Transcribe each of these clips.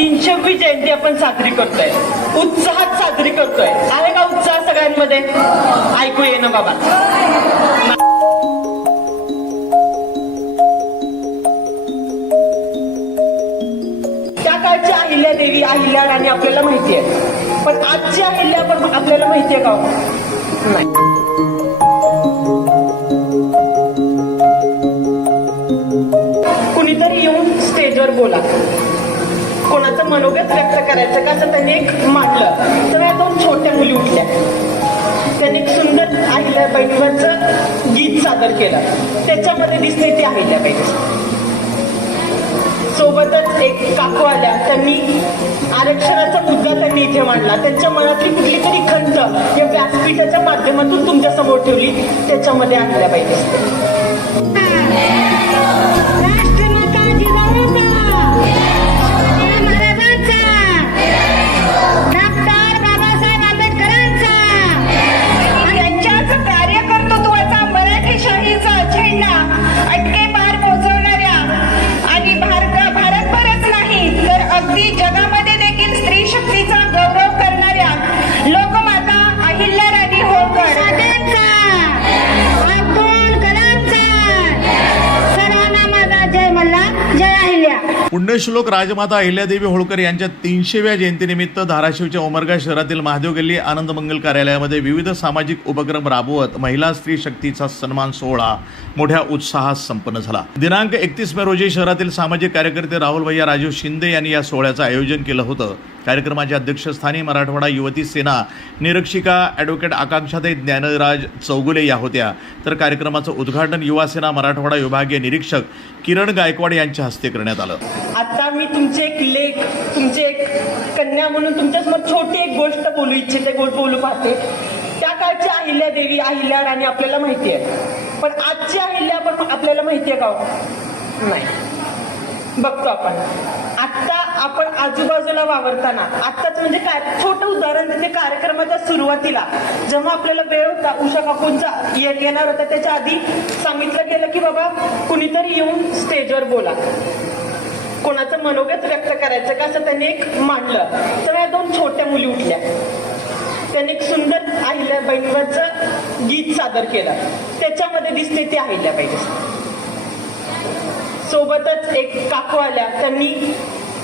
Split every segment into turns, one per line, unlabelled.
तीनशेवी जयंती आपण साजरी करतोय. उत्साहात साजरी करतोय. आहे का उत्साह सगळ्यांमध्ये? ऐकू ये ना बाबा. त्या काळची अहिल्या देवी अहिल्या राणी आपल्याला माहिती आहे. पण आजची अहिल्या पण आपल्याला माहिती आहे का हो? नाही. कुणीतरी येऊन स्टेजवर बोला. कोणाचं मनोगत व्यक्त करायचं का? असं त्यांनी एक मांडलं. तर या दोन छोट्या मुली उठल्या. त्यांनी एक सुंदर अहिल्याबाईंवरचं गीत सादर केलं. त्याच्यामध्ये दिसते ती अहिल्याबाई सोबतच एक काकू आल्या. त्यांनी आरक्षणाचा मुद्दा त्यांनी इथे मांडला. त्यांच्या मनातली कुठली तरी खंत या व्यासपीठाच्या माध्यमातून तुमच्यासमोर ठेवली. त्याच्यामध्ये आणल्या पाहिजे
पुण्यश्लोक राजमाता अहिल्यादेवी होळकर यांच्या तीनशेव्या जयंतीनिमित्त धाराशिवच्या उमरगा शहरातील महादेव गल्ली आनंद मंगल कार्यालयामध्ये विविध सामाजिक उपक्रम राबवत महिला स्त्री शक्तीचा सन्मान सोहळा मोठ्या उत्साहात संपन्न झाला. दिनांक एकतीस मे रोजी शहरातील सामाजिक कार्यकर्ते राहुल भैया राजीव शिंदे यांनी या सोहळ्याचं आयोजन केलं होतं. कार्यक्रमाच्या अध्यक्षस्थानी मराठवाडा युवती सेना निरीक्षिका ॲडव्होकेट आकांक्षाताई ज्ञानराज चौगुले या होत्या. तर कार्यक्रमाचं उद्घाटन युवा सेना मराठवाडा विभागीय निरीक्षक किरण गायकवाड यांच्या हस्ते करण्यात आलं.
आता मी तुमचे एक लेख तुमचे एक कन्या म्हणून तुमच्यासमोर छोटी एक गोष्ट बोलू इच्छिते गोष्ट बोलू पाहते. त्या काळची अहिल्या देवी अहिल्या राणी आपल्याला माहिती आहे. पण आजची अहिल्या पण आपल्याला माहिती आहे का हो? नाही. बघतो आपण. आत्ता आपण आजूबाजूला वावरताना. आत्ताच म्हणजे काय? छोटं उदाहरण देते कार्यक्रमाच्या सुरुवातीला. जेव्हा आपल्याला वेळ होता उषा काकूंचा ये- येणार होता त्याच्या आधी सांगितलं गेलं की बाबा कुणीतरी येऊन स्टेजवर बोला. कोणाचं मनोगत व्यक्त करायचं का असं त्यांनी एक मांडलं. तर या दोन छोट्या मुली उठल्या. त्यांनी एक सुंदर अहिल्याबाईंवरचं गीत सादर केलं. त्याच्यामध्ये दिसते ती अहिल्याबाई सोबतच एक काकू आल्या. त्यांनी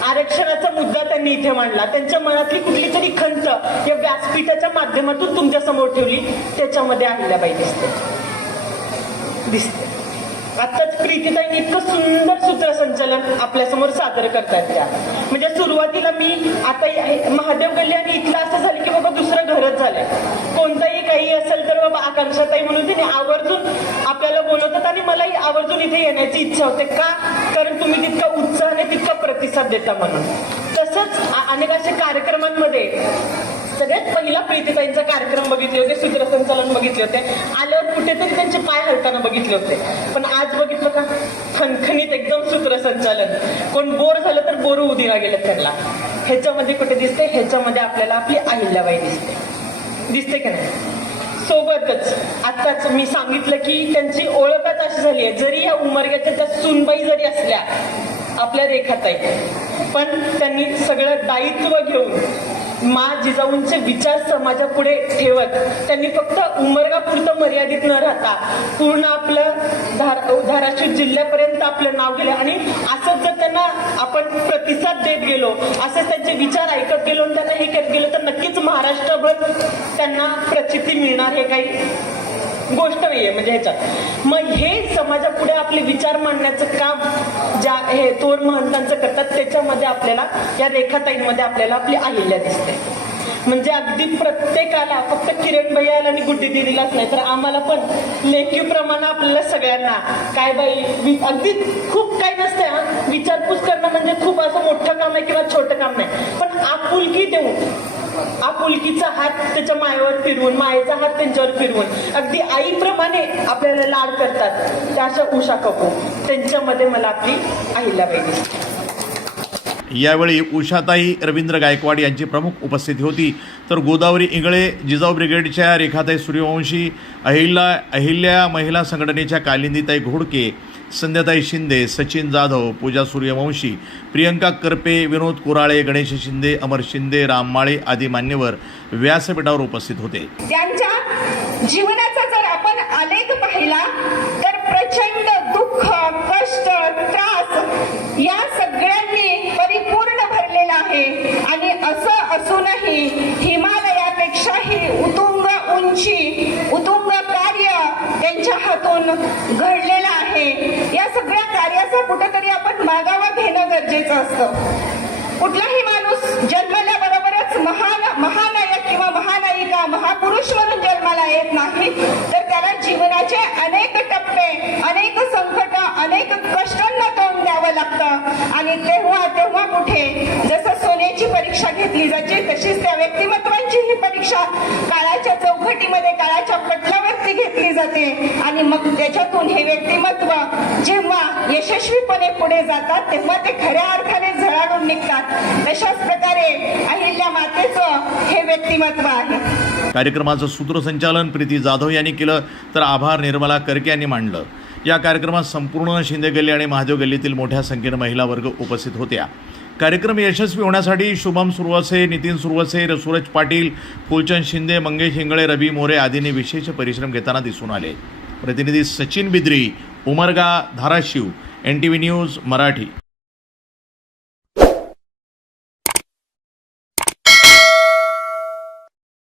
आरक्षणाचा मुद्दा त्यांनी इथे मांडला. त्यांच्या मनातली कुठली तरी खंत या व्यासपीठाच्या माध्यमातून तुमच्यासमोर ठेवली त्याच्यामध्ये अहिल्याबाई दिसते दिसते आताच प्रीतीताईंनी इतकं सुंदर सूत्रसंचालन आपल्यासमोर सादर करतात त्या. म्हणजे सुरुवातीला मी आता महादेव गल्ली आणि इथलं असं झालं की बाबा दुसरं घरच झालंय. कोणताही काही असेल तर बाबा आकांक्षाताई म्हणून तिने आवर्जून आपल्याला बोलवतात. मलाही आवर्जून इथे येण्याची इच्छा होते का? कारण तुम्ही तितका उत्साहाने तितका प्रतिसाद देता म्हणून. तसंच अनेक असे कार्यक्रमांमध्ये सगळ्यात पहिला प्रीतीताईंचा कार्यक्रम बघितले होते सूत्रसंचालन बघितले होते. आल्यावर कुठेतरी त्यांचे पाय हलताना बघितले होते. पण आज बघितलं का? खणखणीत एकदम सूत्रसंचालन. कोण बोर झालं तर बोर उदिरा गेलं त्यांना. ह्याच्यामध्ये कुठे दिसते? ह्याच्यामध्ये आपल्याला आपली अहिल्याबाई दिसते. दिसते का नाही? सोबतच. आताच मी सांगितलं की त्यांची ओळखच अशी झाली आहे. जरी या उमरग्याच्या त्या सुनबाई जरी असल्या आपल्या रेखाताई पण त्यांनी सगळं दायित्व घेऊन मा जिजाऊंचे विचार समाजापुढे ठेवत त्यांनी फक्त उमरगापुरतं मर्यादित न राहता पूर्ण आपलं धार धाराशिव जिल्ह्यापर्यंत आपलं नाव गेलं. आणि असंच जर त्यांना आपण प्रतिसाद देत गेलो असंच त्यांचे विचार ऐकत गेलो आणि त्यांना हे करत गेलो तर नक्कीच महाराष्ट्रभर त्यांना प्रचिती मिळणार हे काही गोष्ट नाहीये म्हणजे ह्याच्यात. मग हे समाजापुढे आपले विचार मांडण्याचं काम ज्या हे थोर महंतांचं करतात त्याच्यामध्ये आपल्याला या रेखाताईंमध्ये आपल्याला आपली अहिल्या दिसते. म्हणजे अगदी प्रत्येकाला फक्त किरण भैयाला आणि गुड्डी दिदीलाच नाही तर आम्हाला पण लेखीप्रमाणे आपल्याला सगळ्यांना. काय बाई वि- अगदी खूप काही नसतंय हा. विचारपूस करणं म्हणजे खूप असं मोठं काम आहे किंवा छोटं काम नाही. पण आपुलकी देऊन आपुलकीचा हात त्याच्या मायेवर फिरवून मायेचा हात त्यांच्यावर फिरवून अगदी आईप्रमाणे आपल्याला लाड करतात. त्या अशा उषा कपूर त्यांच्यामध्ये मला आपली आईला पाहिजे
यावेळी उषाताई रवींद्र गायकवाड यांची प्रमुख उपस्थिती होती. तर गोदावरी इंगळे जिजाऊ ब्रिगेडच्या रेखाताई सूर्यवंशी अहिल्या अहिल्या महिला संघटनेच्या कालिंदीताई घोडके संध्याताई शिंदे सचिन जाधव पूजा सूर्यवंशी प्रियंका करपे विनोद कुराळे गणेश शिंदे अमर शिंदे राम माळे आदी मान्यवर व्यासपीठावर उपस्थित होते.
त्यांच्या जीवनाचा जर आपण आलेख पाहिला त्यांच्या घडलेला आहे. या सगळ्या कार्याचा कुठेतरी आपण मागावा घेणं गरजेचं असतं. कुठलाही माणूस जन्मल्याबरोबरच महान महानायक किंवा महानायिका महापुरुष म्हणून जन्माला येत नाही. तर त्याला जीवनाचे अनेक टप्पे अनेक संकट अनेक कष्टांना तोंड द्यावं लागतं. आणि तेव्हा तेव्हा कुठे? जसं सोन्याची परीक्षा घेतली जाते तशीच त्या व्यक्तिमत्वांची ही परीक्षा काळाची जाते. आणि मग त्याच्यातून हे व्यक्तिमत्व जेव्हा यशस्वीपणे पुढे जातात तेव्हा ते खऱ्या अर्थाने झळाडून निघतात. तशाच प्रकारे अहिल्या मातेचं हे व्यक्तिमत्व आहे.
कार्यक्रमाचं सूत्रसंचालन प्रीती जाधव यांनी केलं तर आभार निर्मला करके यांनी मांडलं. या कार्यक्रमात संपूर्ण शिंदे गल्ली आणि महादेव गल्लीतील मोठ्या संख्येनं महिला वर्ग उपस्थित होत्या. कार्यक्रम यशस्वी होण्यासाठी शुभम सुरवसे नितीन सुरवसे सूरज पाटील फुलचंद शिंदे मंगेश इंगळे रवी मोरे आदींनी विशेष परिश्रम घेताना दिसून आले. प्रतिनिधी Sachin Bidri Umarga Dharashiv N T V news Marathi.